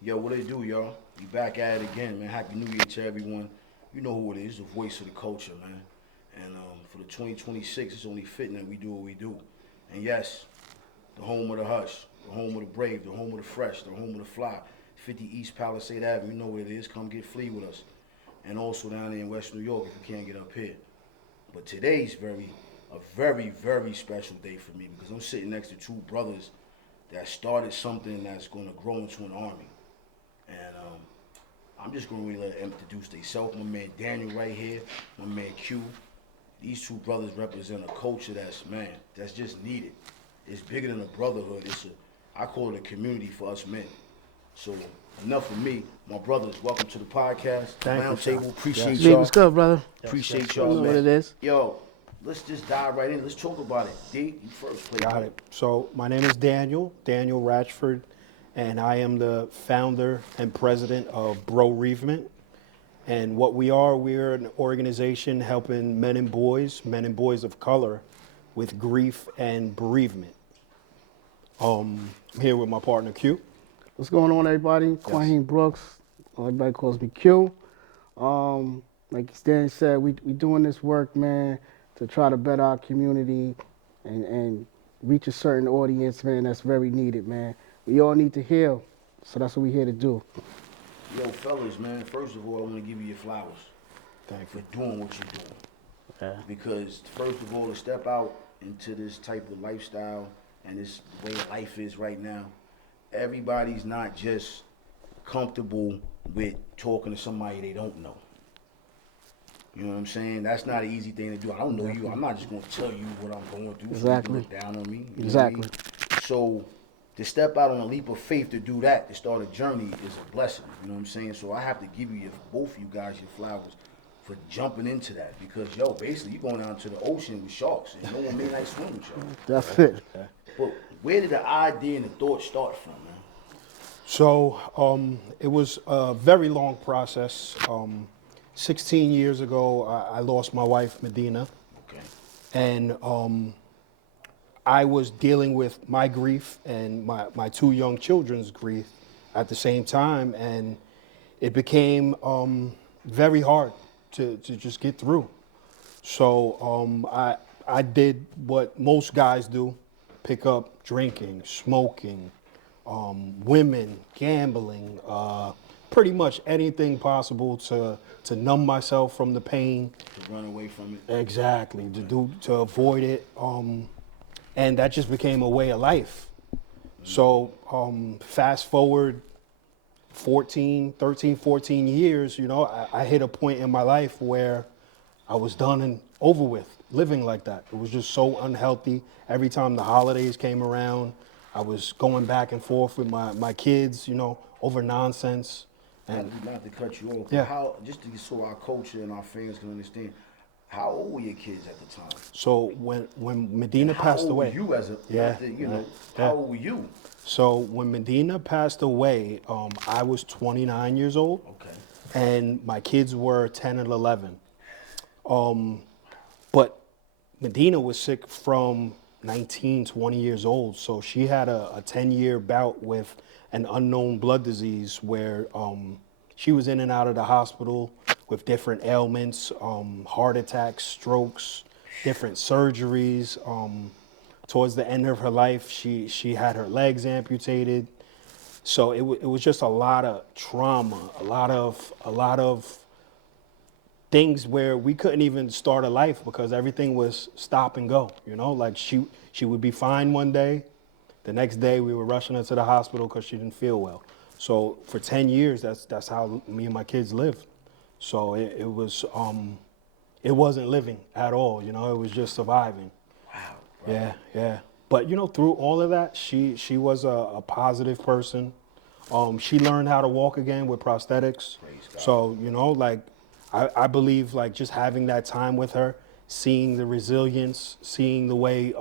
Yo, what it do, y'all? We back at it again, man. Happy New Year to everyone. You know who it is, the voice of the culture, man. And for the 2026, it's only fitting that we do what we do. And yes, the home of the hush, the home of the brave, the home of the fresh, the home of the fly. 50 East Palisade Avenue, you know what it is. Come get flea with us. And also down there in West New York if you can't get up here. But today's a very special day for me because I'm sitting next to two brothers that started something that's going to grow into an army. And I'm just going to really let them introduce themselves. My man Daniel right here, my man Q. These two brothers represent a culture that's just needed. It's bigger than a brotherhood. I call it a community for us men. So enough of me. My brothers, welcome to the podcast. Thank you, Round sir. table. Appreciate Yes. y'all. What's good, brother? Appreciate You y'all, know man. what it is. Yo, let's just dive right in. Let's talk about it. D, you first. Play Got it. So my name is Daniel Ratchford, and I am the founder and president of Bro Reement. And what we're an organization helping men and boys of color, with grief and bereavement. I'm here with my partner Q. What's going on, everybody? Quaheen Brooks. Everybody calls me Q. Like Stan said, we doing this work, man, to try to better our community and reach a certain audience, man, that's very needed, man. We all need to heal, so that's what we're here to do. Yo, fellas, man, first of all, I want to give you your flowers. Thank For you. doing what you're doing. Yeah. Because, first of all, to step out into this type of lifestyle and this way life is right now, everybody's not just comfortable with talking to somebody they don't know. You know what I'm saying? That's not an easy thing to do. I don't know you. I'm not just going to tell you what I'm going through. Exactly. So you can look down on me. You know Exactly. what I mean? So to step out on a leap of faith to do that, to start a journey, is a blessing. You know what I'm saying? So I have to give you, both of you guys, your flowers for jumping into that. Because, yo, basically, you're going out to the ocean with sharks, and no one may like swim with y'all. That's it. But where did the idea and the thought start from, man? So it was a very long process. 16 years ago, I lost my wife, Medina. Okay. And I was dealing with my grief and my two young children's grief at the same time, and it became very hard to just get through. So I did what most guys do: pick up drinking, smoking, women, gambling, pretty much anything possible to numb myself from the pain. To run away from it. Exactly, to avoid it, and that just became a way of life. So fast forward 13, 14 years, I hit a point in my life where I was done and over with living like that. It was just so unhealthy. Every time the holidays came around, I was going back and forth with my kids, over nonsense. And Not to cut you off. Yeah. So our culture and our fans can understand, how old were your kids at the time? so when Medina passed How old away, were you as a, Yeah, not to, yeah. how old were you? so when Medina passed away, I was 29 years old, Okay. and my kids were 10 and 11. But Medina was sick from 19, 20 years old. So she had a 10-year bout with an unknown blood disease where she was in and out of the hospital with different ailments, heart attacks, strokes, different surgeries. Towards the end of her life, she had her legs amputated. So it was just a lot of trauma, a lot of things where we couldn't even start a life because everything was stop and go. Like she would be fine one day, the next day we were rushing her to the hospital because she didn't feel well. So for 10 years, that's how me and my kids lived. So it wasn't living at all. It was just surviving. Wow. Bro. Yeah. But through all of that, she was a positive person. She learned how to walk again with prosthetics. Praise God. So like I believe like just having that time with her, seeing the resilience, seeing the way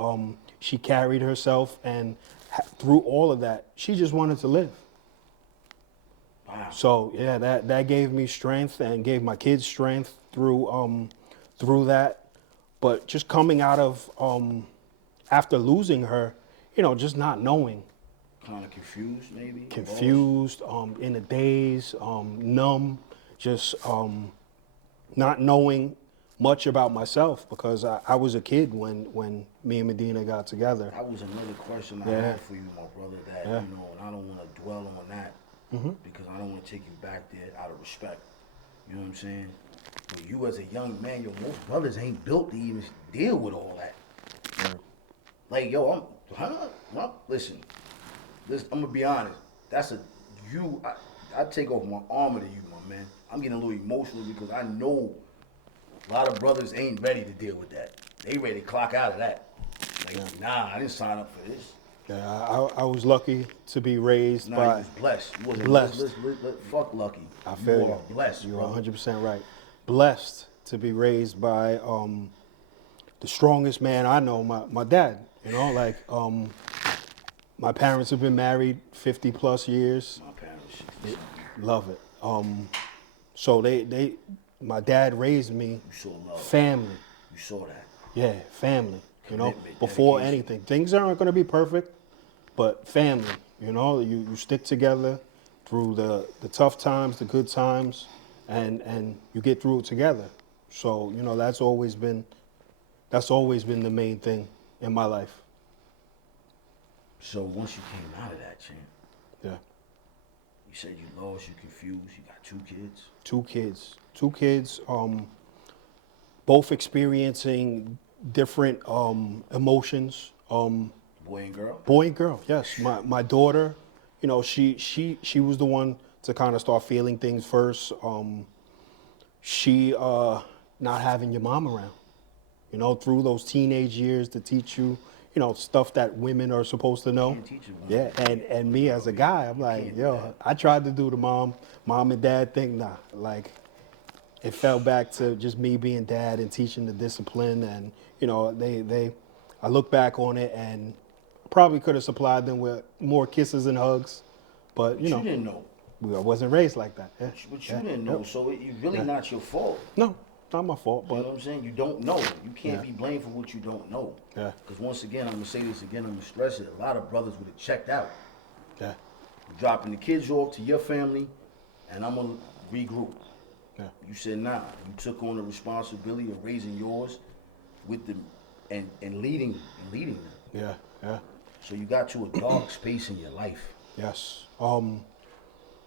she carried herself, and through all of that, she just wanted to live. Wow. So yeah, that gave me strength and gave my kids strength through that. But just coming out of after losing her, just not knowing, Kind of confused, maybe. confused, in a daze, numb, just not knowing much about myself because I was a kid when me and Medina got together. That was another question I Yeah. had for you, my brother. That Yeah. you know, and I don't want to dwell on that because I don't want to take you back there out of respect. You know what I'm saying? But you as a young man, yo, most brothers ain't built to even deal with all that. Like, yo, listen, I'm gonna be honest. That's I take off my armor to you, my man. I'm getting a little emotional because I know a lot of brothers ain't ready to deal with that. They ready to clock out of that. Like, nah, I didn't sign up for this. Yeah, I was lucky to be raised Nah, by. you was blessed. You wasn't Blessed. fuck lucky. I feel you. Are blessed, You're bro. 100% right. Blessed to be raised by the strongest man I know, my dad. You know, like my parents have been married 50 plus years. My parents, shit. Love it. So my dad raised me. You saw love. Family. You saw that. Yeah, family. You know, Commitment, before dedication. anything. Things aren't going to be perfect, but family. You know, you stick together through the tough times, the good times, and you get through it together. So, you know, that's always been the main thing in my life. So once you came out of that, champ, Yeah. you said you lost, you confused, you got 2 kids. Two kids, both experiencing different emotions. Boy and girl. Boy and girl, yes. My daughter, you know, she was the one to kind of start feeling things first. She not having your mom around, you know, through those teenage years to teach you, you know, stuff that women are supposed to know. Can't teach you one. Yeah, and me as a guy, I'm like, yo, I tried to do the mom and dad thing. Nah, like it fell back to just me being dad and teaching the discipline. And you know, I look back on it and probably could have supplied them with more kisses and hugs, but you know, didn't know. I wasn't raised like that. Yeah. But you didn't know, so it's really not your fault. No, not my fault, You know but what I'm saying? You don't know. You can't be blamed for what you don't know. Yeah. Because once again, I'm going to say this again, I'm going to stress it. A lot of brothers would have checked out. yeah, Dropping the kids off to your family, and I'm going to regroup. yeah, You said, nah. You took on the responsibility of raising yours with them and leading them. yeah, yeah, So you got to a dark space in your life. yes.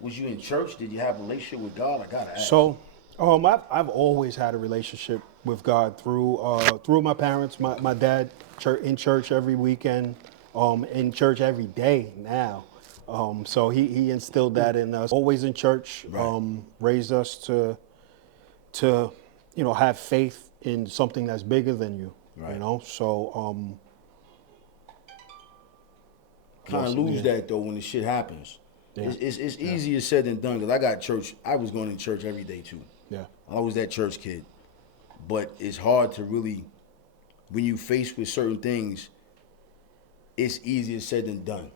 Was you in church? Did you have a relationship with God? I gotta ask. So, I've always had a relationship with God through my parents. My dad in church every weekend, in church every day now. So he instilled that in us. Always in church. Right. Raised us to you know have faith in something that's bigger than you. Right. You know. So Kind of lose that though when the shit happens. Yeah. It's easier said than done because I got church. I was going to church every day too. yeah, I was that church kid. But it's hard to really, when you faced with certain things, it's easier said than done.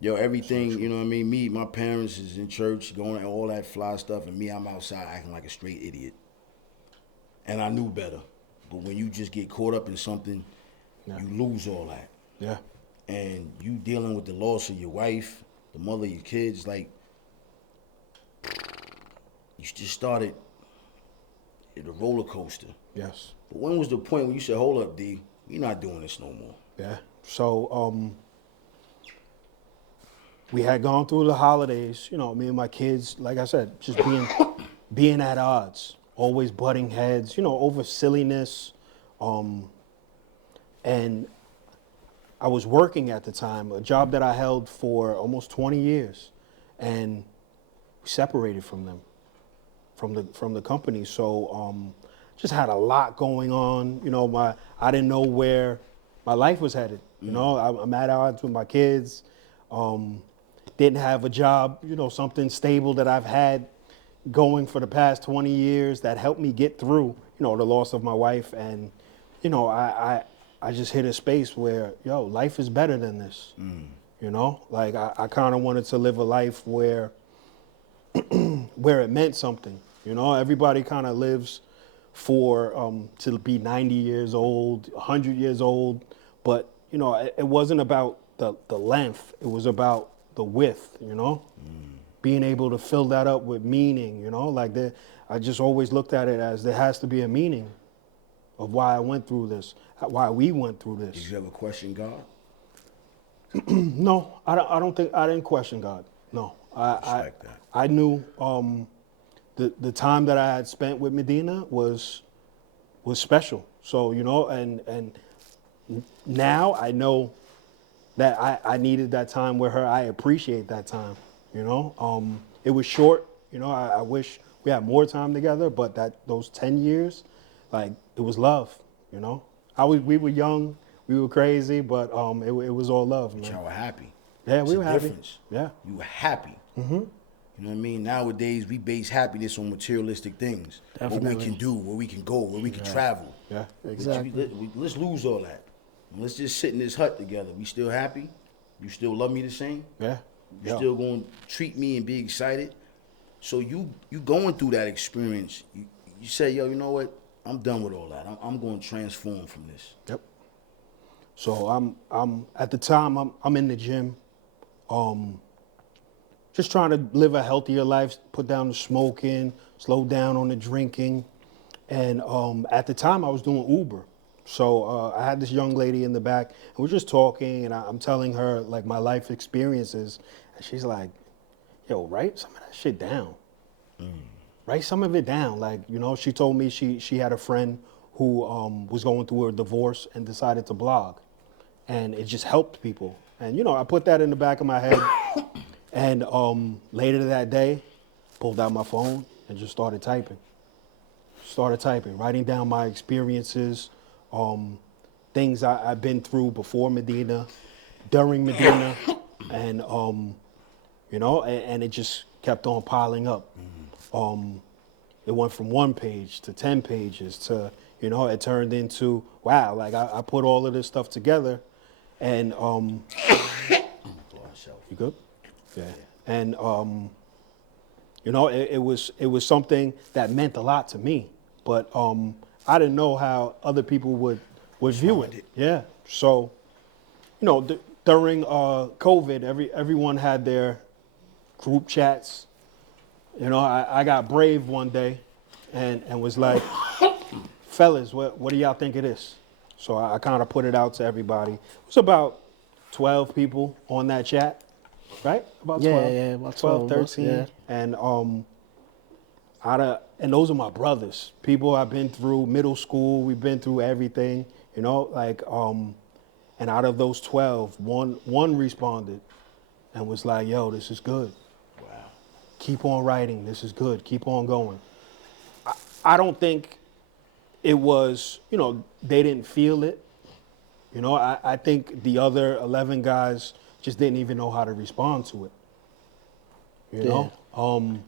Yo, everything, you know what I mean? Me, my parents is in church, going and all that fly stuff, and me, I'm outside acting like a straight idiot. And I knew better. But when you just get caught up in something, you lose all that. yeah, And you dealing with the loss of your wife, the mother of your kids, like, you just started at a roller coaster. yes. But when was the point when you said, hold up, D, we're not doing this no more? Yeah. So we had gone through the holidays, you know, me and my kids, like I said, just being at odds, always butting heads, you know, over silliness. And I was working at the time, a job that I held for almost 20 years, and we separated from them, from the company. So just had a lot going on. You know, I didn't know where my life was headed. You know, I'm at odds with my kids. Didn't have a job, you know, something stable that I've had going for the past 20 years that helped me get through, you know, the loss of my wife. And, you know, I just hit a space where, yo, life is better than this. You know, like I kind of wanted to live a life where it meant something. You know, everybody kind of lives for to be 90 years old, 100 years old, but you know, it wasn't about the length. It was about the width, you know? Being able to fill that up with meaning, you know? Like I just always looked at it as there has to be a meaning of why I went through this, why we went through this. Did you ever question God? No, I don't think I didn't question God. No, Respect that. I knew the time that I had spent with Medina was special. So you know, and now I know that I needed that time with her. I appreciate that time. You know, it was short. You know, I wish we had more time together. But those 10 years, like it was love. You know, we were young. We were crazy, but it was all love, man. Y'all were happy. Yeah, It's we a were happy. difference. Yeah. You were happy. Mm-hmm. You know what I mean? Nowadays, we base happiness on materialistic things. What we Definitely. can do, where we can go, where we can travel. Yeah. Exactly. Let's lose all that. Let's just sit in this hut together. We still happy? You still love me the same? Yeah. You still going to treat me and be excited? So you going through that experience. You say, yo, you know what? I'm done with all that. I'm going to transform from this. Yep. So I'm at the time I'm in the gym, just trying to live a healthier life, put down the smoking, slow down on the drinking, and at the time I was doing Uber. So I had this young lady in the back, and we're just talking, and I'm telling her like my life experiences, and she's like, "Yo, write some of that shit down. Write some of it down." Like, you know, she told me she had a friend who was going through a divorce and decided to blog, and it just helped people. And you know, I put that in the back of my head, and later that day, pulled out my phone and just started typing. Writing down my experiences, things I've been through before Medina, during Medina, and you know, and it just kept on piling up. It went from 1 page to 10 pages to, you know, it turned into, wow, like I put all of this stuff together, and you good? Yeah. And you know, it was something that meant a lot to me, but I didn't know how other people would view it. Yeah. So, you know, during COVID, everyone had their group chats. You know, I got brave one day and was like, fellas, what do y'all think of this? So I kind of put it out to everybody. It was about 12 people on that chat, right? About 12. Yeah, about 12 of us, 13. yeah. And and those are my brothers. People I've been through middle school, we've been through everything, you know, like and out of those 12, one responded and was like, yo, this is good. Keep on writing. This is good. Keep on going. I don't think it was, you know, they didn't feel it. You know, I think the other 11 guys just didn't even know how to respond to it. You know?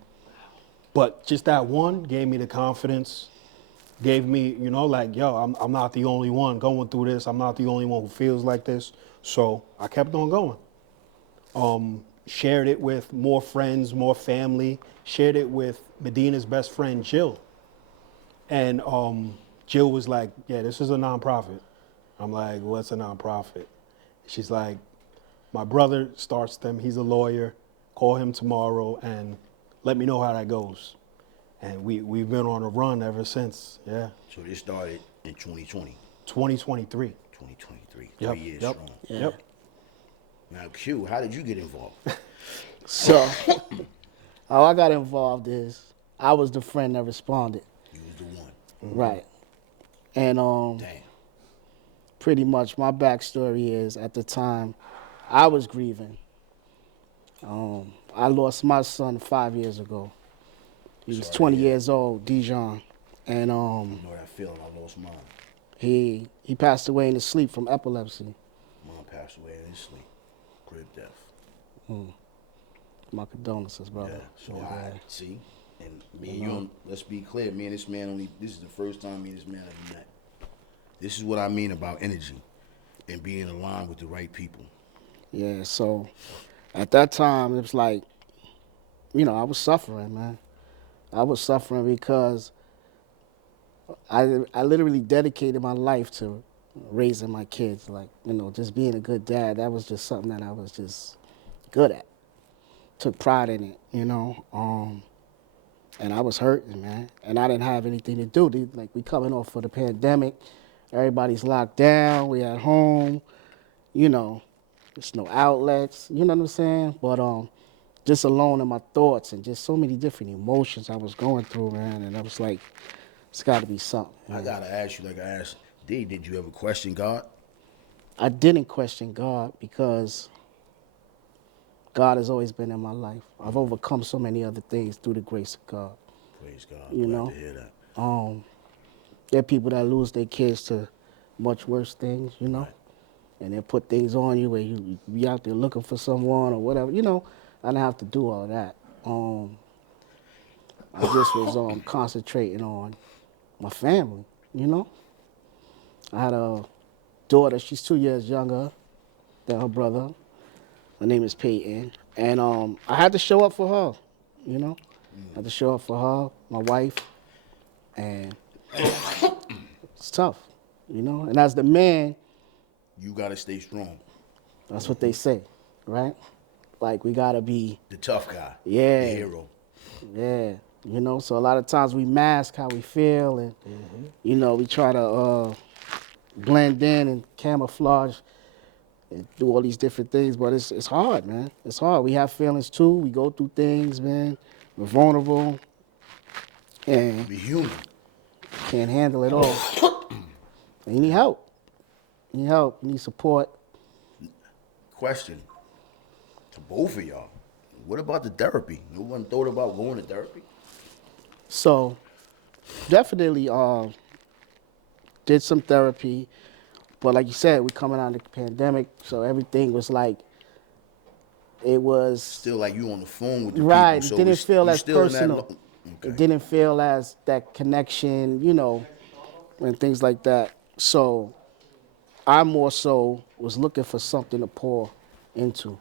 But just that one gave me the confidence, gave me, you know, like, yo, I'm not the only one going through this. I'm not the only one who feels like this. So I kept on going. Shared it with more friends, more family, shared it with Medina's best friend, Jill. And Jill was like, yeah, this is a nonprofit. I'm like, what's a nonprofit? She's like, my brother starts them. He's a lawyer. Call him tomorrow and let me know how that goes. And we've been on a run ever since, yeah. So this started in 2020. 2023. 2023, Yep, 3 years yep, strong. Yeah. Yep. Now, Q, how did you get involved? So, how I got involved is I was the friend that responded. You was the one. Right. And Damn. pretty much my backstory is at the time I was grieving. I lost my son 5 years ago. He was Sorry to 20 hear. years old, Dijon. And You know that feeling, I lost mine. he passed away in his sleep from epilepsy. Mom passed away in his sleep. Crib death. My condolences, brother. Yeah. So I see, and me and you, let's be clear, me and this man this is the first time me and this man ever met. This is what I mean about energy and being aligned with the right people. Yeah, so at that time, it was like, you know, I was suffering, man. I was suffering because I literally dedicated my life to raising my kids. Like, you know, just being a good dad, that was just something that I was just good at. Took pride in it, you know. And I was hurting, man. And I didn't have anything to do. Like, we coming off of the pandemic. Everybody's locked down. We at home. You know, there's no outlets. You know what I'm saying? But just alone in my thoughts and just so many different emotions I was going through, man. And I was like, it's got to be something. I gotta ask you, like I asked D, did you ever question God? I didn't question God because God has always been in my life. I've overcome so many other things through the grace of God. Praise God. You Glad know? to hear that. There are people that lose their kids to much worse things, you know? Right. And they put things on you where you be out there looking for someone or whatever. You know, I didn't have to do all that. I just was concentrating on my family, you know? I had a daughter, she's 2 years younger than her brother. Her name is Peyton. And I had to show up for her, you know? I had to show up for her, my wife, and it's tough, you know? And as the man, You gotta stay strong. that's what they say, right? Like, we gotta be, The tough guy. Yeah. The hero. yeah, you know? So a lot of times we mask how we feel and, you know, we try to blend in and camouflage and do all these different things, but it's hard, man. It's hard. We have feelings too. We go through things, man. We're vulnerable and Be human. can't handle it all. And you need help. You need help. You need support. Question to both of y'all. What about the therapy? No one thought about going to therapy? So definitely did some therapy. But like you said, we coming out of the pandemic, so everything was like, it was Still like you on the phone with the right. people. So It didn't it's- feel you as still in that personal. Okay. It didn't feel as that connection, you know, and things like that. So I more so was looking for something to pour into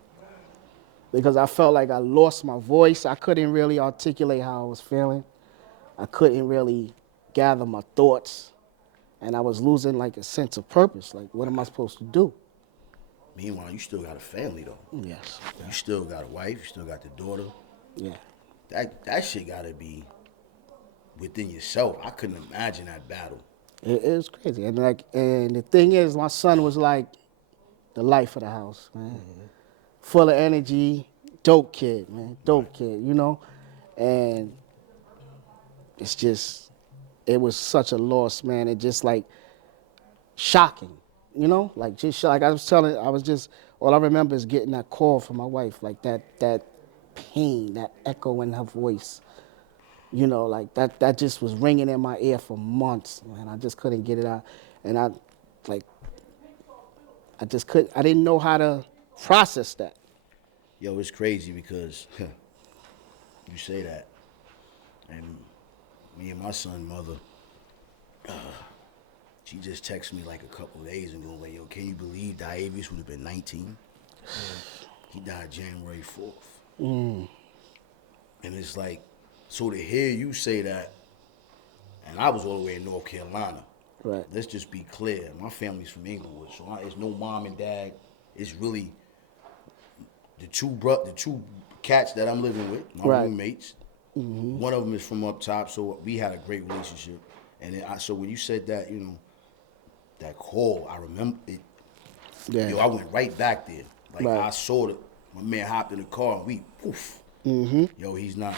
because I felt like I lost my voice. I couldn't really articulate how I was feeling. I couldn't really gather my thoughts, and I was losing like a sense of purpose. Like, what am I supposed to do? Meanwhile, you still got a family though. Yes. You still got a wife. You still got the daughter. Yeah. That shit gotta be within yourself. I couldn't imagine that battle. It was crazy, and and the thing is, my son was like the life of the house, man. Full of energy, dope kid, man, dope kid, you know, and it's just, it was such a loss, man. It just like shocking, you know, like just like I was telling, I was just all I remember is getting that call from my wife, like that pain, that echo in her voice. You know, like that just was ringing in my ear for months, man. I just couldn't get it out. And I didn't know how to process that. Yo, it's crazy because you say that, and me and my son's mother, she just texted me like a couple of days ago, like, yo, can you believe Davis would have been 19? He died January 4th. And it's like, so to hear you say that, and I was all the way in North Carolina. Right. Let's just be clear. My family's from Inglewood, so it's no mom and dad. It's really the two cats that I'm living with, my Right. roommates. One of them is from up top, so we had a great relationship. And then so when you said that, you know, that call, I remember it. Yeah. Yo, I went right back there. Like Right. I saw my man hopped in the car and we poof. Yo, he's not.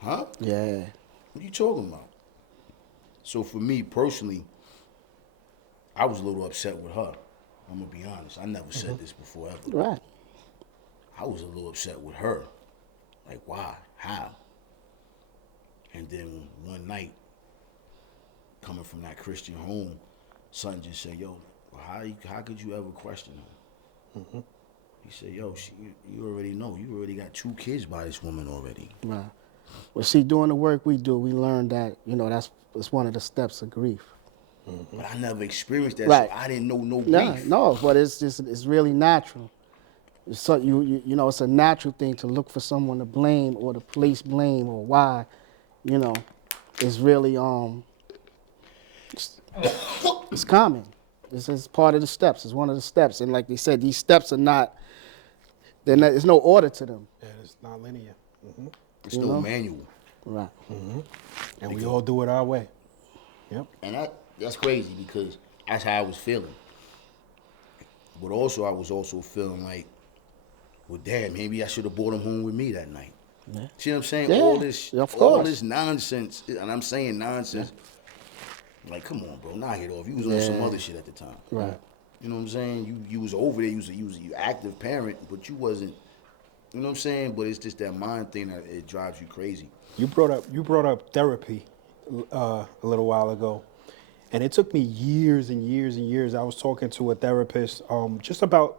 Huh? Yeah. What are you talking about? So for me personally, I was a little upset with her. I'm gonna be honest. I never said this before ever. Right. I was a little upset with her. Like, why? How? And then one night, coming from that Christian home, son just said, yo, well, how could you ever question her? He said, yo, you already know. You already got 2 kids by this woman already. Right. Well, see, doing the work we do, we learned that, you know, that's one of the steps of grief. But I never experienced that, Right. so I didn't know no No, grief. no, but it's really natural. It's so you know, it's a natural thing to look for someone to blame or to place blame or why, you know, it's really it's common. This is part of the steps. It's one of the steps. And like they said, these steps are not, there's no order to them. Yeah, it's not linear. It's no manual. Right. And we all do it our way. Yep. And that's crazy because that's how I was feeling. But also, I was also feeling like, well, damn, maybe I should have brought him home with me that night. Yeah. See what I'm saying? Yeah, all of this nonsense, and I'm saying nonsense. Yeah. Like, come on, bro, knock it off. You was on some other shit at the time. Right. You know what I'm saying? You was over there. You was an active parent, but you wasn't. You know what I'm saying? But it's just that mind thing that it drives you crazy. You brought up therapy a little while ago, and it took me years and years and years. I was talking to a therapist just about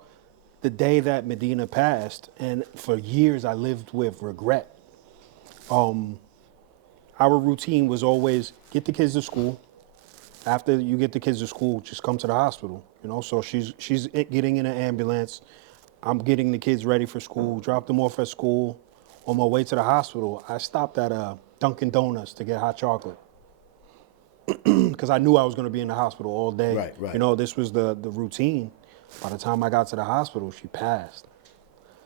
the day that Medina passed, and for years I lived with regret. Our routine was always get the kids to school. After you get the kids to school, just come to the hospital. You know, so she's getting in an ambulance. I'm getting the kids ready for school, drop them off at school. On my way to the hospital, I stopped at Dunkin' Donuts to get hot chocolate because I knew I was going to be in the hospital all day. Right. You know, this was the routine. By the time I got to the hospital, she passed.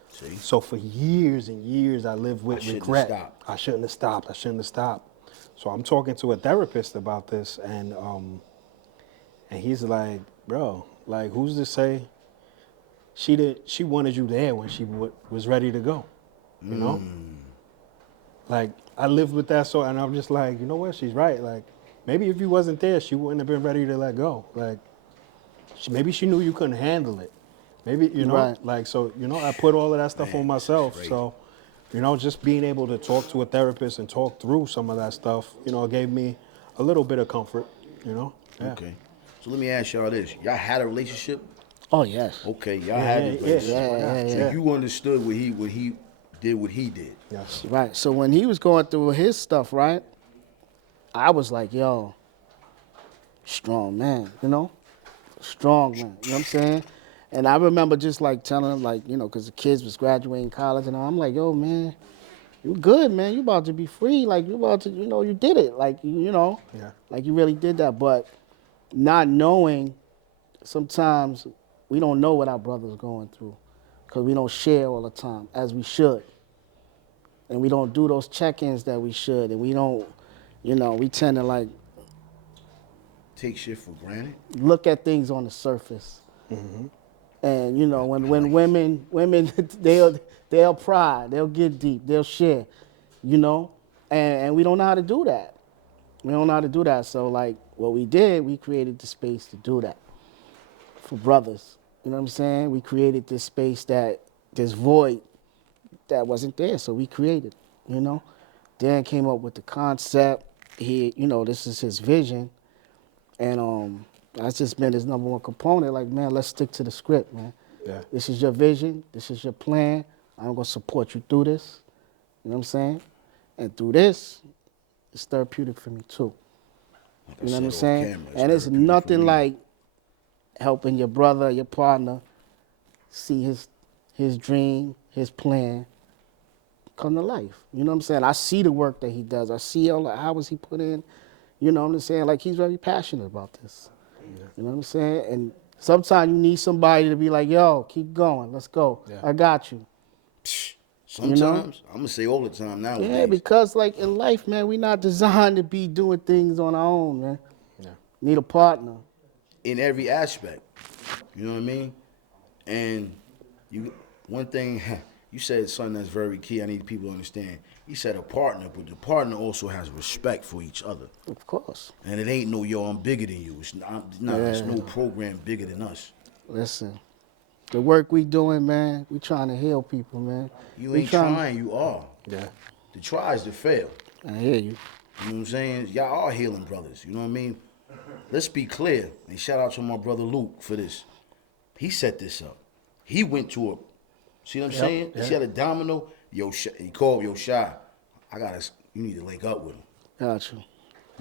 See? So for years and years, I lived with regret. I shouldn't have stopped. So I'm talking to a therapist about this, and he's like, bro, like, who's to say she wanted you there when she was ready to go, you know? Like, I lived with that, and I'm just like, you know what, she's right. Like, maybe if you wasn't there, she wouldn't have been ready to let go. Like, maybe she knew you couldn't handle it. Maybe, you know, Right. like, so, you know, I put all of that stuff on myself. So, you know, just being able to talk to a therapist and talk through some of that stuff, you know, gave me a little bit of comfort, you know? Yeah. Okay. So let me ask y'all this. Y'all had a relationship? Oh, yes. Okay, y'all had a relationship. Yeah. So you understood what he did. Yes. Right. So when he was going through his stuff, right, I was like, yo, strong man, you know? Strong man, you know what I'm saying? And I remember just like telling him, like, you know, because the kids was graduating college and all. I'm like, yo, man, you good, man. You about to be free. Like, you about to, you know, you did it. Like, you know, like you really did that. But not knowing, sometimes we don't know what our brother's going through because we don't share all the time as we should. And we don't do those check-ins that we should. And we don't, you know, we tend to, like, Take shit for granted? look at things on the surface. Mm-hmm. And, you know, when women, they'll pry, they'll get deep, they'll share, you know, and we don't know how to do that. We don't know how to do that. So, like, what we did, we created the space to do that for brothers. You know what I'm saying? We created this space this void that wasn't there. So we created, you know. Dan came up with the concept. He, you know, this is his vision. And that's just been his number one component. Like, man, let's stick to the script, man. Yeah. This is your vision. This is your plan. I'm going to support you through this. You know what I'm saying? And through this, it's therapeutic for me, too. You know what I'm saying? And it's nothing like helping your brother, your partner, see his dream, his plan come to life. You know what I'm saying? I see the work that he does. I see all the hours he put in. You know what I'm saying? Like, he's very passionate about this. Yeah. You know what I'm saying? And sometimes you need somebody to be like, yo, keep going. Let's go. Yeah. I got you. Sometimes. You know? I'm going to say all the time nowadays. Yeah, because, like, in life, man, we're not designed to be doing things on our own, man. Yeah. Need a partner. In every aspect. You know what I mean? And one thing, you said something that's very key. I need people to understand. You said a partner, but the partner also has respect for each other. Of course. And it ain't no, yo, I'm bigger than you. It's There's no program bigger than us. Listen, the work we doing, man, we trying to heal people, man. You ain't trying, you are. Yeah. The try is to fail. I hear you. You know what I'm saying? Y'all are healing brothers. You know what I mean? Let's be clear. And shout out to my brother Luke for this. He set this up. He went to a, see what I'm saying? Yeah. He had a domino. He called, yo, Shy, you need to link up with him. Got you.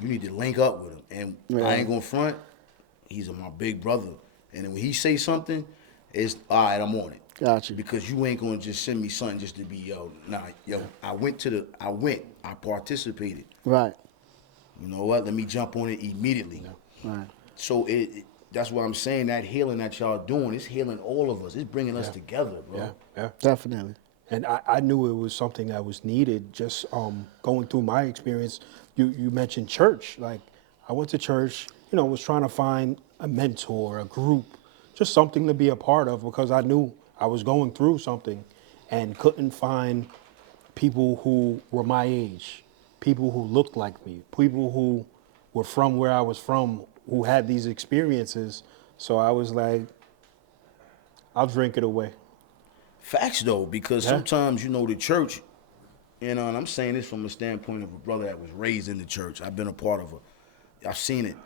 You need to link up with him. And I ain't gonna front, he's my big brother. And then when he say something, it's, all right, I'm on it. Got you. Because you ain't gonna just send me something just to be, yo, nah, yo, I participated. Right. You know what? Let me jump on it immediately. Right. So that's what I'm saying. That healing that y'all doing, it's healing all of us. It's bringing us together, bro. Yeah, yeah. Definitely. And I knew it was something that was needed. Just going through my experience, you mentioned church. Like I went to church, was trying to find a mentor, a group, just something to be a part of because I knew I was going through something and couldn't find people who were my age, people who looked like me, people who were from where I was from, who had these experiences. So I was like, I'll drink it away. Facts though, because Yeah. sometimes the church, and I'm saying this from a standpoint of a brother that was raised in the church. I've been a part of I've seen it.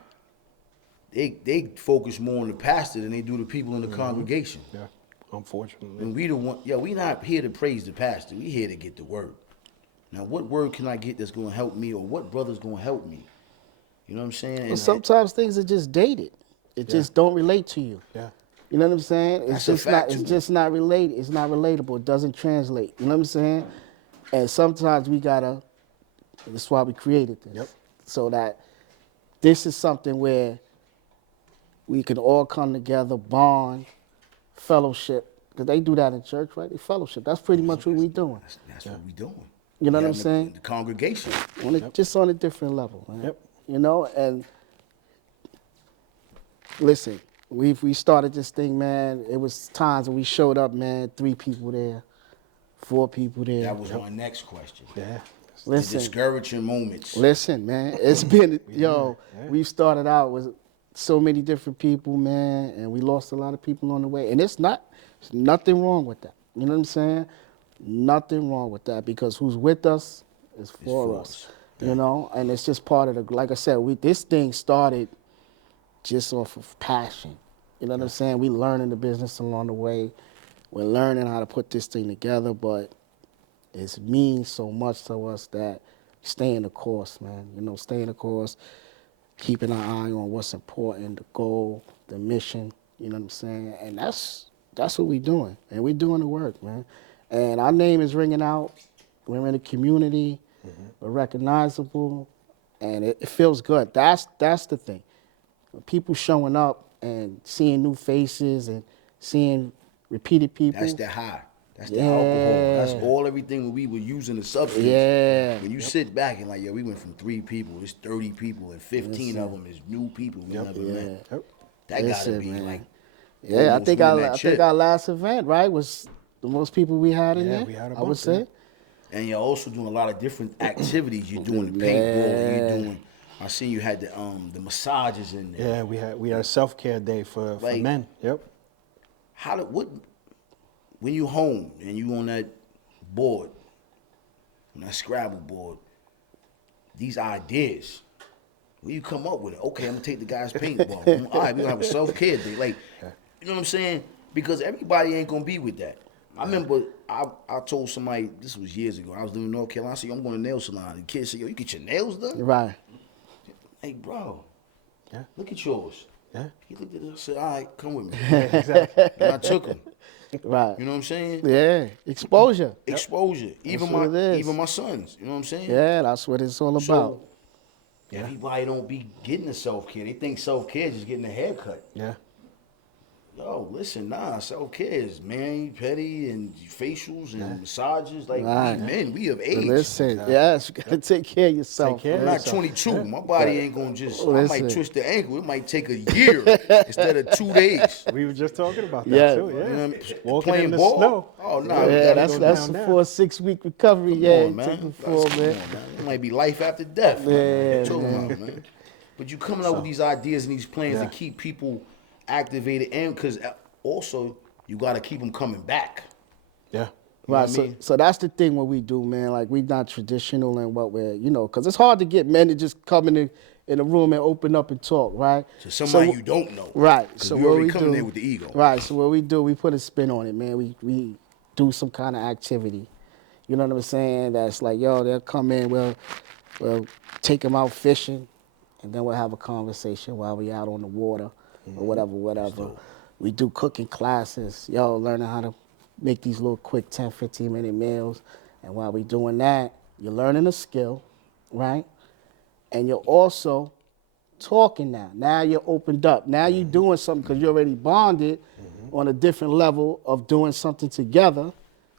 They focus more on the pastor than they do the people in the congregation. Yeah, unfortunately. And we the one, we not here to praise the pastor. We here to get the word. Now, what word can I get that's going to help me, or what brother's going to help me? You know what I'm saying? Well, And sometimes things are just dated. It just don't relate to you. Yeah. You know what I'm saying? It's That's a just fact, not. It's too. just not related. It's not relatable. It doesn't translate. You know what I'm saying? And sometimes we gotta. That's why we created this. Yep. So that this is something where we can all come together, bond, fellowship. Because they do that in church, right? They fellowship. That's pretty much what we doing. that's what we doing. You know We what I'm having saying? The congregation. Just on a different level, man. Yep. You know, and listen, we started this thing, man. It was times when we showed up, man, 3 people there, 4 people there. That was my next question. Yeah. The Listen, discouraging moments. listen, man. It's been, we started out with so many different people, man, and we lost a lot of people on the way. And it's nothing wrong with that. You know what I'm saying? Nothing wrong with that because who's with us is for for us. us. You know, and it's just part of the, like I said, this thing started just off of passion. You know what I'm saying? We learning the business along the way. We're learning how to put this thing together, but it means so much to us that staying the course, man. Staying the course, keeping our eye on what's important, the goal, the mission. You know what I'm saying? And that's what we're doing, and we're doing the work, man. And our name is ringing out. We're in the community. We're recognizable, and it feels good. That's the thing. People showing up and seeing new faces and seeing repeated people. That's the high. That's the alcohol. That's all everything we were using the substance. Yeah. When you sit back and we went from 3 people, it's 30 people, and 15 of them is new people we never met. Yep. That Listen, gotta be man. Yeah, I almost think winning that I chip. think our last event, right, was the most people we had in Yeah, there. we had a I would bunch, say. yeah. And you're also doing a lot of different activities. You're doing the paintball. You're doing. I seen you had the massages in there. Yeah, we had a self-care day for men. Yep. When you home and you on that board, on that Scrabble board, these ideas, where you come up with it? Okay, I'm gonna take the guy's paintball. All right, we gonna have a self-care day. You know what I'm saying? Because everybody ain't gonna be with that. I remember I told somebody, this was years ago, I was doing North Carolina, I said, I'm going to nail salon. The kid said, yo, you get your nails done? Right. Hey, bro, Yeah. look at yours. Yeah. He looked at it and said, all right, come with me. Exactly. And I took him. Right. You know what I'm saying? Yeah. Exposure. Exposure. Even what it is. even my sons. You know what I'm saying? Yeah, that's what it's all about. So, everybody don't be getting the self-care. They think self-care is just getting a haircut. Yeah. Yo, listen, self-care is man, petty, and facials and massages. Right. We men, we of age. Listen, yes, you gotta take care of yourself. Take care. I'm man. not 22. My body ain't gonna just. I Listen. might twist the ankle. It might take a year instead of 2 days. We were just talking about that Yeah. too. You know Yeah. what I mean? Walking Playing in the ball. snow. Oh no, Yeah, gotta that's go a down 4 6 week recovery. Come Yeah, on, you man. took before, Come man. on, man. It might be life after death. Yeah, What you talking man. about, man? But you coming up with these ideas and these plans to keep people activated, and because also you got to keep them coming back. Yeah. You know Right, what I mean? so that's the thing what we do, man. Like, we not traditional in what we're, because it's hard to get men to just come in a room and open up and talk, right? To somebody you don't know. Right. 'Cause So we what already we coming do, there with the ego. Right. So what we do, we put a spin on it, man. We do some kind of activity. You know what I'm saying? That's like, yo, they'll come in, we'll take them out fishing, and then we'll have a conversation while we out on the water or whatever. We do cooking classes, learning how to make these little quick 10, 15-minute meals. And while we doing that, you're learning a skill, right? And you're also talking now. Now you're opened up. Now you're doing something because you're already bonded on a different level of doing something together.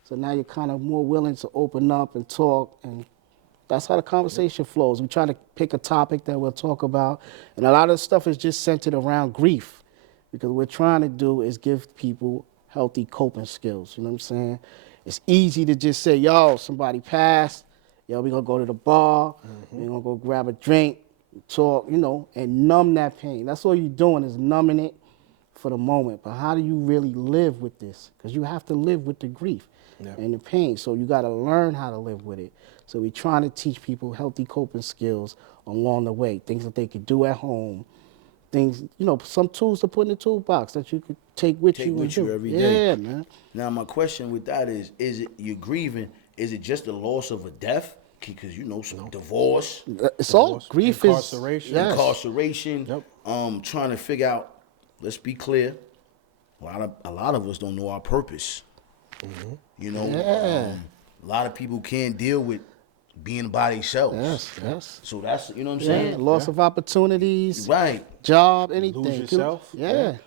So now you're kind of more willing to open up and talk, and that's how the conversation flows. We try to pick a topic that we'll talk about, and a lot of stuff is just centered around grief, because what we're trying to do is give people healthy coping skills. You know what I'm saying? It's easy to just say, yo, somebody passed. Yo, we're going to go to the bar. We're going to go grab a drink, talk, you know, and numb that pain. That's all you're doing is numbing it for the moment. But how do you really live with this? Because you have to live with the grief and the pain. So you got to learn how to live with it. So we're trying to teach people healthy coping skills along the way, things that they could do at home, things, you know, some tools to put in the toolbox that you could take with you and do. Every day. Yeah, man. Now, my question with that is it you're grieving? Is it just the loss of a death? Because, you know, some divorce, It's all grief incarceration. is yes. incarceration, trying to figure out, let's be clear, a lot of us don't know our purpose. You know, a lot of people can't deal with being by themselves. Yes. So that's, you know what I'm saying? Loss of opportunities, Right. job, anything. Lose yourself. Could have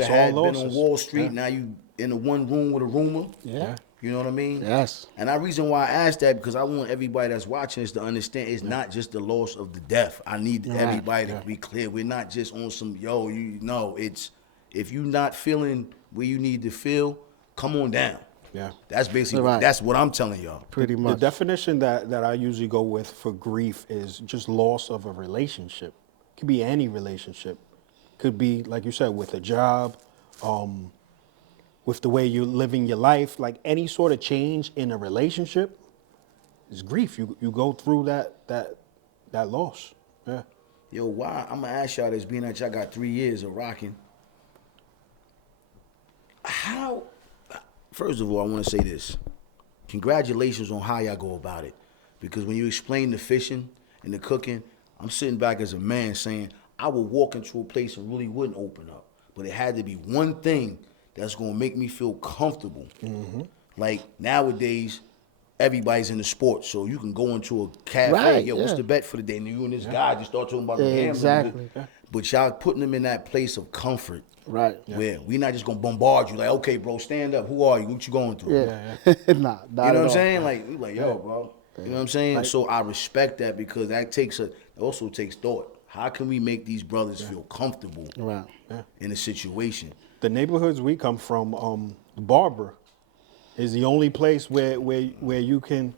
It's all had been on losses. Wall Street. Now you in the one room with a rumor. Yeah. You know what I mean? Yes. And the reason why I asked that, because I want everybody that's watching this to understand it's not just the loss of the death. I need everybody to be clear. We're not just on some, it's, if you're not feeling where you need to feel, come on down. Yeah. That's basically, Right. that's what I'm telling y'all. Pretty The much. definition that I usually go with for grief is just loss of a relationship. Could be any relationship. Could be, like you said, with a job, with the way you're living your life, like any sort of change in a relationship is grief. You go through that loss. Yeah. Yo, why? I'm going to ask y'all this, being that y'all got 3 years of rocking. How, first of all, I want to say this. Congratulations on how y'all go about it. Because when you explain the fishing and the cooking, I'm sitting back as a man saying, I would walk into a place and really wouldn't open up. But it had to be one thing that's going to make me feel comfortable. Like nowadays, everybody's in the sports, so you can go into a cafe. Right, What's the bet for the day? And you and this guy just start talking about the gambling. Exactly. But y'all putting them in that place of comfort. Right. Where we not just going to bombard you like, okay, bro, stand up. Who are you? What you going through? Nah, You know what I'm saying? Like, we like, yo, Yeah. bro. You know what I'm saying? So I respect that, because that also takes thought. How can we make these brothers feel comfortable Right. in a situation? The neighborhoods we come from, Barber is the only place where you can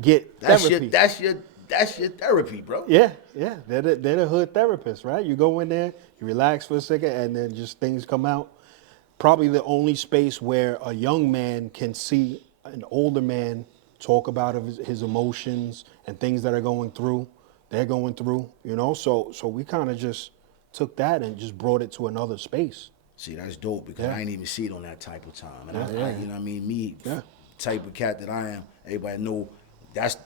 get therapy. That's your therapy, bro. Yeah. They're the hood therapists, right? You go in there, you relax for a second, and then just things come out. Probably the only space where a young man can see an older man talk about his emotions and things that are they're going through, you know? So we kind of just took that and just brought it to another space. See, that's dope, because I ain't even see it on that type of time. And I, you know what I mean? Me, Yeah. type of cat that I am, everybody know the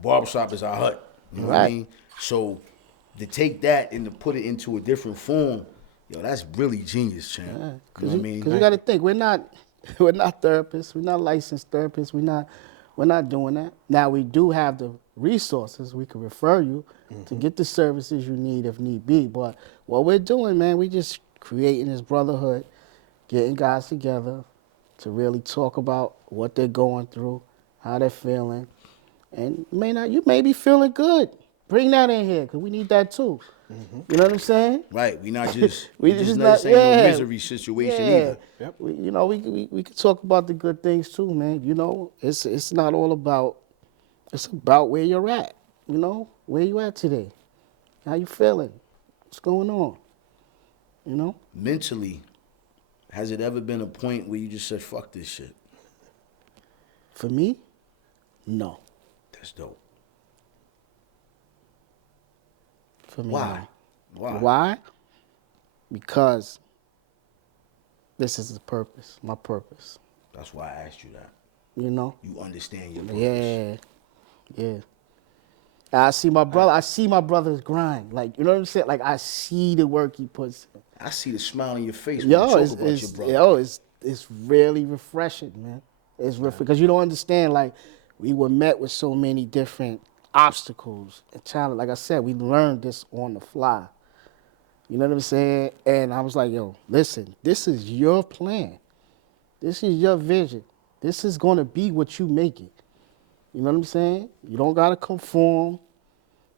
barbershop is our hut. You know what I Right. mean? So to take that and to put it into a different form, yo, that's really genius, champ. You know what I mean? Because you got to think, we're not therapists, we're not licensed therapists, we're not doing that. Now we do have the resources we can refer you to get the services you need if need be. But what we're doing, man, we just creating this brotherhood, getting guys together to really talk about what they're going through, how they're feeling, and you may be feeling good. Bring that in here, because we need that too. You know what I'm saying? Right, we not just We we just just not not- saying no yeah. misery situation Yeah. either. Yep. We could talk about the good things too, man. You know, it's not all about. It's about where you're at. You know, where you at today? How you feeling? What's going on? You know. Mentally, has it ever been a point where you just said, fuck this shit? For me, no. That's dope. For me, Why? no. Why? Why? Because this is the purpose. My purpose. That's why I asked you that. You know. You understand your purpose. Yeah. I see my brother. I see my brother's grind. Like, you know what I'm saying? Like, I see the work he puts in. I see the smile on your face when you talk about your brother. It's really refreshing, man. It's because you don't understand. Like, we were met with so many different obstacles and challenges. Like I said, we learned this on the fly. You know what I'm saying? And I was like, yo, listen, this is your plan. This is your vision. This is going to be what you make it. You know what I'm saying? You don't got to conform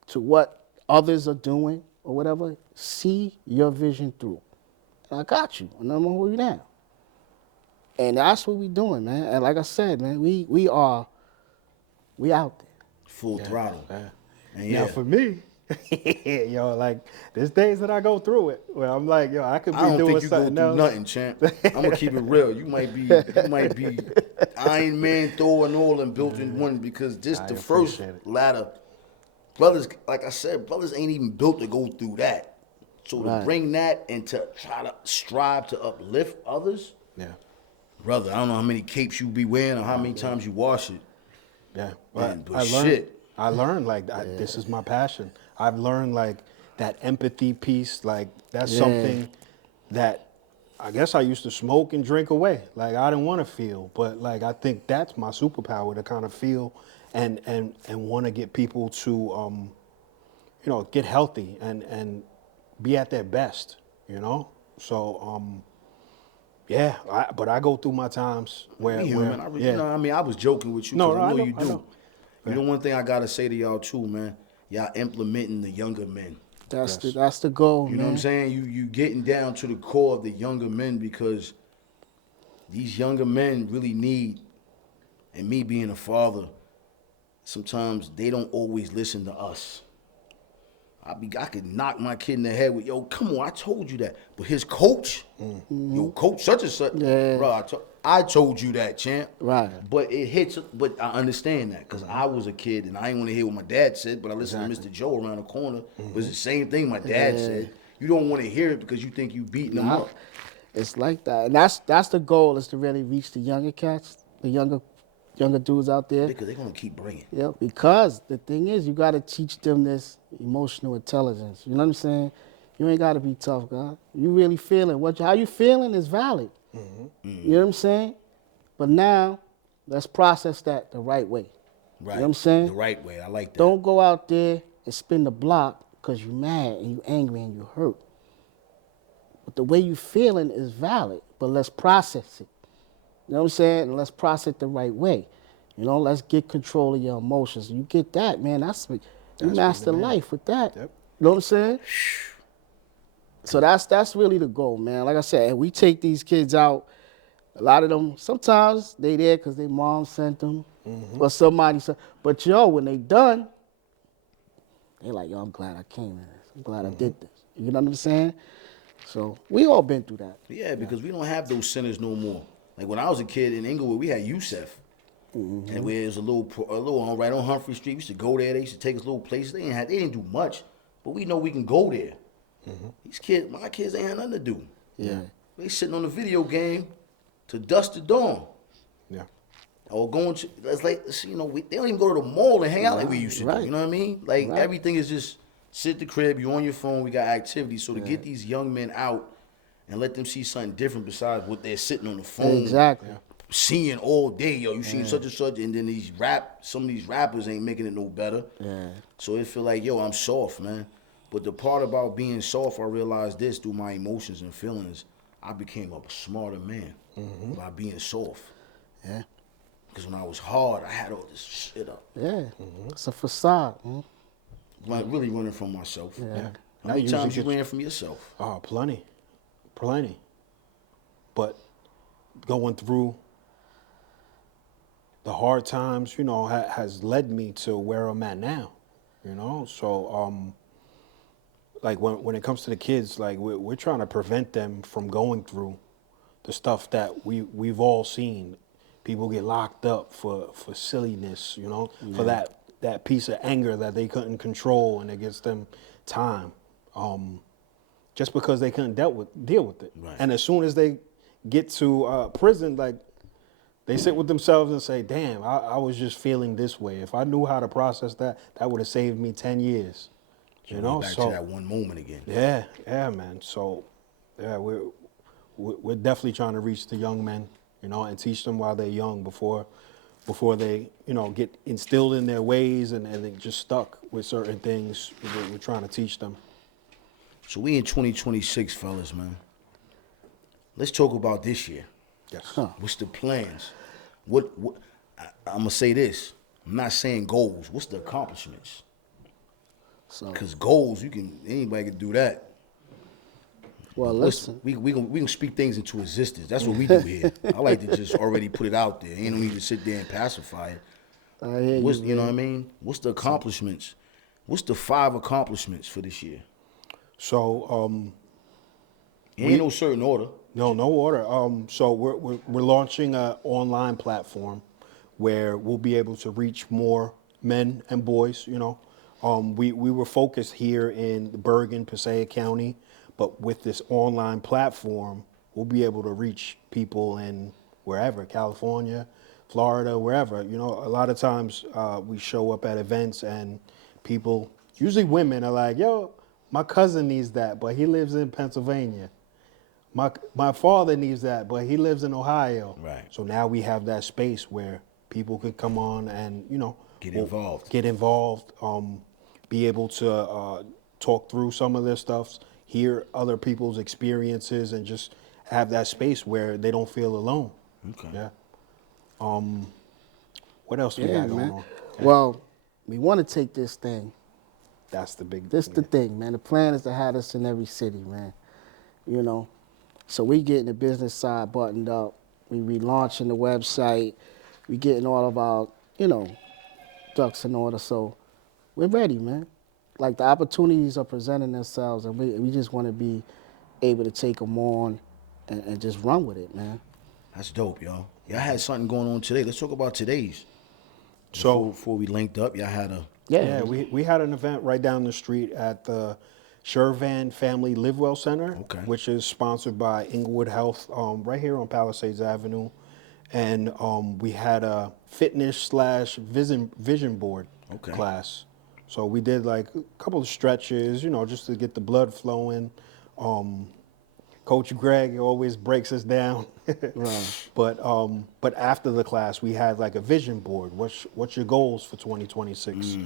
to what others are doing or whatever. See your vision through. And I got you, and I'm going to hold you down. And that's what we doing, man. And like I said, man, we out there. Full throttle. Yeah. And Now for me, yo, like there's days that I go through it where I'm like, yo, I could be I don't doing think you go something through else. nothing, champ. I'm gonna keep it real. You might be Iron Man, Thor, and all and built in one because this I the first appreciate it. ladder. Brothers, like I said, brothers ain't even built to go through that. So Right. to bring that and to try to strive to uplift others, Yeah, brother, I don't know how many capes you be wearing or how many times you wash it. yeah. Man, but I learned. shit. I learned like this is my passion. I've learned like that empathy piece. Like that's Yeah. something that I guess I used to smoke and drink away. Like I didn't want to feel, but like I think that's my superpower to kind of feel and want to get people to get healthy and be at their best. So yeah. But I go through my times where We human. You know what I mean? I was joking with you No, because no, I I know know, you I do. know. You know one thing I gotta say to y'all too, man. Y'all implementing the younger men. That's Yes. that's the goal, You man. know what I'm saying? You getting down to the core of the younger men because these younger men really need, and me being a father, sometimes they don't always listen to us. I could knock my kid in the head with, yo, come on, I told you that. But his coach, yo, coach such and such, Yeah. bro, I told you that, champ. Right. But it hits, but I understand that because I was a kid and I didn't want to hear what my dad said, but I listened to Mr. Joe around the corner. It was the same thing my dad said. You don't want to hear it because you think you beating them up. It's like that, and that's the goal is to really reach the younger cats, the younger dudes out there. Because they're going to keep bringing. Yeah, because the thing is, you got to teach them this emotional intelligence. You know what I'm saying? You ain't got to be tough, guy. You really feeling how you feeling is valid. You know what I'm saying? But now, let's process that the right way. Right. You know what I'm saying? The right way. I like that. Don't go out there and spin the block because you're mad and you're angry and you're hurt. But the way you feeling is valid, but let's process it. You know what I'm saying? And let's process it the right way. Let's get control of your emotions. You get that, man. You master life with that. Yep. You know what I'm saying? So that's really the goal, man. Like I said, and we take these kids out. A lot of them, sometimes they there because their mom sent them or somebody said. But when they done, they like, yo, I'm glad I came in this. I'm glad I did this. You know what I'm saying? So we all been through that. Yeah, because we don't have those centers no more. Like when I was a kid in Inglewood, we had Youssef. And where it was a little right on Humphrey Street. We used to go there. They used to take us little places. They didn't do much, but we know we can go there. These kids, my kids ain't had nothing to do. Yeah. They sitting on the video game to dusk to dawn. Yeah. Or going to, it's like, they don't even go to the mall and hang out like we used to do. You know what I mean? Like everything is just sit at the crib, you on your phone, we got activities. So to get these young men out and let them see something different besides what they're sitting on the phone. Exactly. Seeing all day, yo, you seen such and such, and then some of these rappers ain't making it no better. Yeah. So it feel like, yo, I'm soft, man. But the part about being soft, I realized this through my emotions and feelings. I became a smarter man by being soft. Yeah. Because when I was hard, I had all this shit up. Yeah. It's a facade. Like really running from myself. Yeah. How Now many you times you usually ran from yourself? Oh, plenty. But going through the hard times, has led me to where I'm at now. So like when it comes to the kids, like we're trying to prevent them from going through the stuff that we've all seen. People get locked up for silliness, for that piece of anger that they couldn't control, and it gets them time. Just because they couldn't deal with it. Right. And as soon as they get to prison, like they sit with themselves and say, damn, I was just feeling this way. If I knew how to process that, that would have saved me 10 years. Back to that one moment again. Yeah, man. So yeah, we're definitely trying to reach the young men, and teach them while they're young before they, get instilled in their ways and they just stuck with certain things. We're trying to teach them. So we in 2026, fellas, man. Let's talk about this year. Yes. What's the plans? I'm gonna say this. I'm not saying goals. What's the accomplishments? So, Because goals, anybody can do that. well, What's- listen. we gonna speak things into existence. That's what we do here. I like to just already put it out there. Ain't no need to sit there and pacify it. I hear What's, you, you know what I man. mean? What's the accomplishments? What's the 5 accomplishments for this year? So It ain't no certain order. no order. So we're launching a online platform where we'll be able to reach more men and boys. You know, we were focused here in Bergen, Passaic County, but with this online platform, we'll be able to reach people in wherever, California, Florida, wherever. You know, a lot of times we show up at events and people, usually women, are like, "Yo, my cousin needs that, but he lives in Pennsylvania. My father needs that, but he lives in Ohio." Right. So now we have that space where people could come on and, you know, Get involved. Get involved, be able to talk through some of their stuff, hear other people's experiences, and just have that space where they don't feel alone. Okay. Yeah. What else we Yeah, got going man. on? Well, we want to take this thing. That's the big. This the thing, man. The plan is to have this in every city, man. You know, so we getting the business side buttoned up. We relaunching the website. We getting all of our, you know, ducks in order. So we're ready, man. Like the opportunities are presenting themselves, and we just want to be able to take them on and just run with it, man. That's dope, y'all. Y'all had something going on today. Let's talk about today's. So Before we linked up, y'all had a yeah, we had an event right down the street at the Shervan Family Live Well Center, Okay. which is sponsored by Inglewood Health, right here on Palisades Avenue, and we had a fitness/vision board Okay. class. So we did like a couple of stretches, you know, just to get the blood flowing. Coach Greg always breaks us down. Right. But after the class, we had like a vision board. What's your goals for 2026?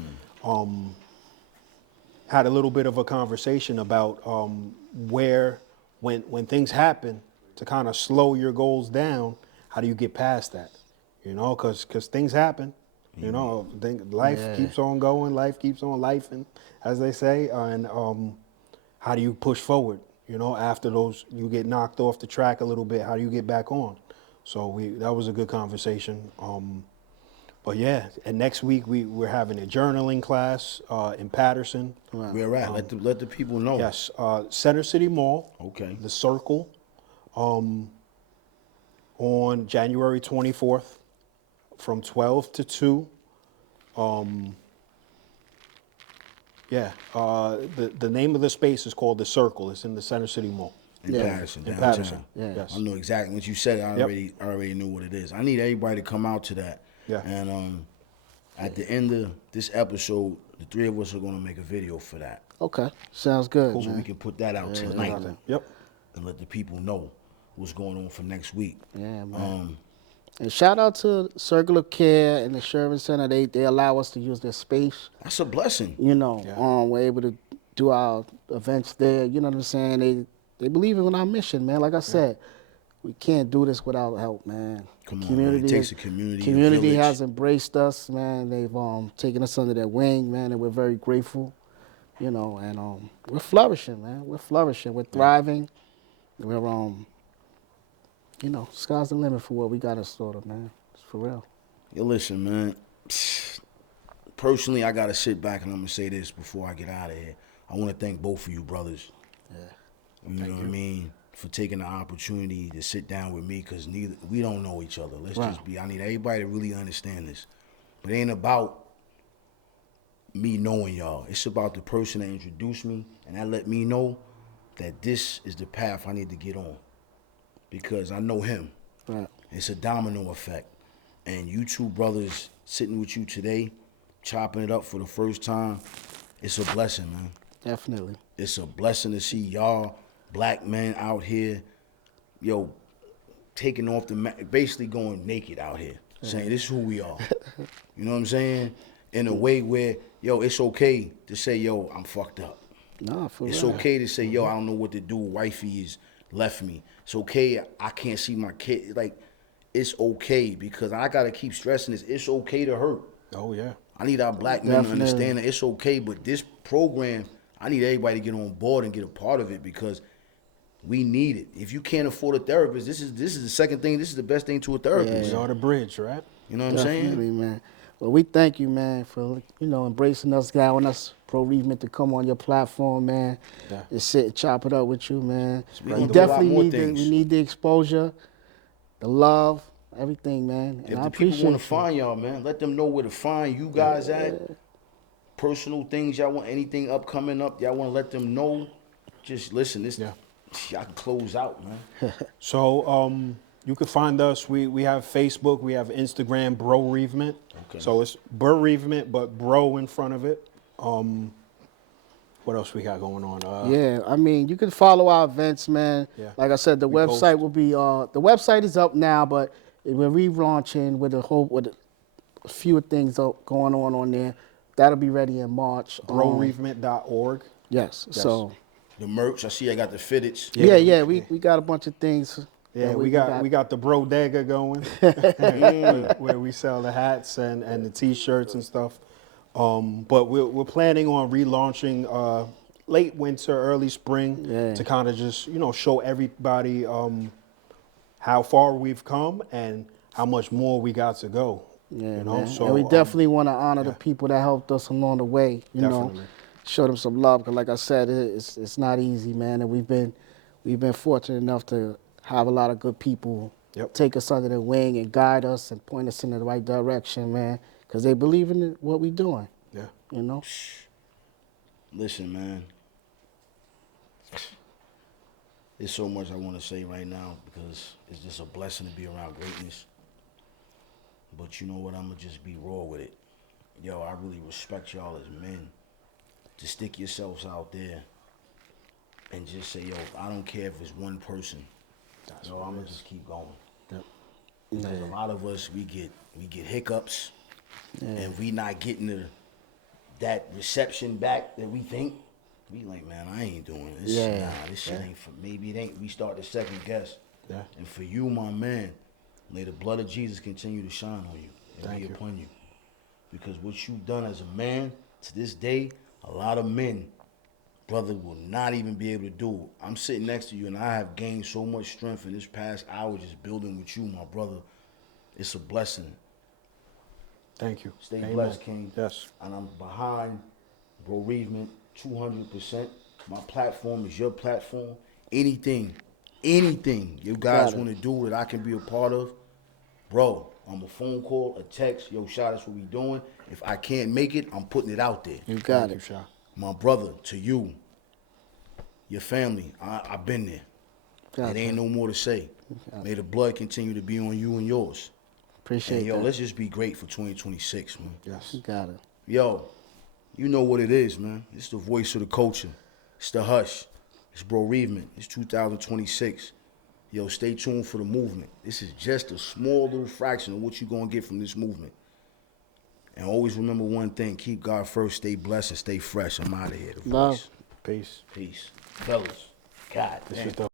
Had a little bit of a conversation about where, when things happen, to kind of slow your goals down. How do you get past that? You know, because things happen. You know, life keeps on going. Life keeps on lifing, as they say. And how do you push forward? You know, after those, you get knocked off the track a little bit. How do you get back on? So that was a good conversation. But yeah, and next week we're having a journaling class in Patterson. where at? Let the people know. Yes, Center City Mall. Okay. The Circle. On January 24th, from 12 to 2. The name of the space is called The Circle. It's in the Center City Mall. In Yeah. Patterson, In downtown. Patterson. Yeah. Yes. I know exactly. Once you said it, I Yep. already knew what it is. I need everybody to come out to that. Yeah. And at the end of this episode, the 3 of us are gonna make a video for that, Okay. Sounds good, so we man. can put that out tonight Yep. and let the people know what's going on for next week. Yeah, man. Um, And shout out to Circle of Care and the Sherman Center. They allow us to use their space. that's a blessing. You know, Yeah. we're able to do our events there. You know what I'm saying? They believe in our mission, man. Like I said, we can't do this without help, man. Come on, man. It takes a community, a Community village. has embraced us, man. They've taken us under their wing, man, and we're very grateful. You know, and we're flourishing, man. We're flourishing. We're thriving. We're you know, sky's the limit for what we got in store, man. It's for real. Yo, listen, man. Personally, I gotta sit back and I'm gonna say this before I get out of here. I want to thank both of you brothers. Yeah. You know what I mean? For taking the opportunity to sit down with me, because we don't know each other. Let's Right. just be. I need everybody to really understand this. But it ain't about me knowing y'all. It's about the person that introduced me and that let me know that this is the path I need to get on. Because I know him. Right. It's a domino effect. And you two brothers sitting with you today, chopping it up for the first time, it's a blessing, man. Definitely. It's a blessing to see y'all black men out here, yo, taking off basically going naked out here, saying this is who we are. You know what I'm saying? In a way where, yo, it's okay to say, yo, I'm fucked up. Nah, for It's real. okay to say, yo, I don't know what to do. Wifey is left me. It's okay. I can't see my kid. Like, it's okay because I gotta keep stressing this. It's okay to hurt. Oh yeah. I need our black men to Definitely. understand that it's okay. But this program, I need everybody to get on board and get a part of it because we need it. If you can't afford a therapist, this is the second thing. This is the best thing to a therapist. We are the bridge, right? You know what I'm Definitely, saying? man. Well, we thank you, man, for embracing us, allowing us, Bro Reement, to come on your platform, man. Yeah. And sit and chop it up with you, man. We We gonna do a lot definitely more need things. we need the exposure, the love, everything, man. And If I the people appreciate want you. to find y'all, man, let them know where to find you guys at. Personal things y'all want, anything upcoming up, y'all want to let them know. Just listen, this Yeah. y'all can close out, man. So you can find us. We have Facebook, we have Instagram, Bro Reement. Okay. So it's Broreavement, but bro in front of it. What else we got going on? Yeah, I mean, you can follow our events, man. Yeah. Like I said, the We website post. will be the website is up now, but we're relaunching with a few things going on there. That'll be ready in March. Broreavement.org. Yes. Yes. So The merch, I see I got the fitteds. yeah, we got a bunch of things. Yeah, that we got the Bodega going, where we sell the hats and the T-shirts and stuff. But we're planning on relaunching late winter, early spring Yeah. to kind of just show everybody how far we've come and how much more we got to go. Yeah, you know. man. So and we definitely want to honor the yeah. people that helped us along the way. You know, Definitely. show them some love. Cause like I said, it's not easy, man. And we've been fortunate enough to have a lot of good people Yep. take us under their wing and guide us and point us in the right direction, man. Cause they believe in what we're doing. Yeah. You know. Listen, man. There's so much I want to say right now because it's just a blessing to be around greatness. But you know what? I'm going to just be raw with it. Yo, I really respect y'all as men to stick yourselves out there and just say, yo, I don't care if it's one person. Yo, I'm going to just keep going. Yep. Because a lot of us, we get hiccups and we not getting that reception back that we think. We like, man, I ain't doing this. Yeah. Nah, this shit ain't for maybe it ain't. We start to second guess. Yeah. And for you, my man, may the blood of Jesus continue to shine on you and Thank be you. upon you. Because what you've done as a man to this day, a lot of men, brother, will not even be able to do. I'm sitting next to you and I have gained so much strength in this past hour just building with you, my brother. It's a blessing. Thank you. Stay Amen. blessed, King. Yes. And I'm behind Broreavement 200%. My platform is your platform. Anything you guys Got it. want to do that I can be a part of, bro, I'm a phone call, a text, yo, Sha, that's what we doing. If I can't make it, I'm putting it out there. You got Thank you, it. Sha. My brother, to you, your family, I've been there. Gotcha. It ain't no more to say. May the blood continue to be on you and yours. Appreciate And yo, that. let's just be great for 2026, man. Yes. You got it. Yo, you know what it is, man. It's the voice of the culture. It's the hush. It's Broreavement. It's 2026. Yo, stay tuned for the movement. This is just a small little fraction of what you're going to get from this movement. And always remember one thing. Keep God first. Stay blessed and stay fresh. I'm out of here. The Love. voice. Peace. Peace. Fellas. God This damn. is the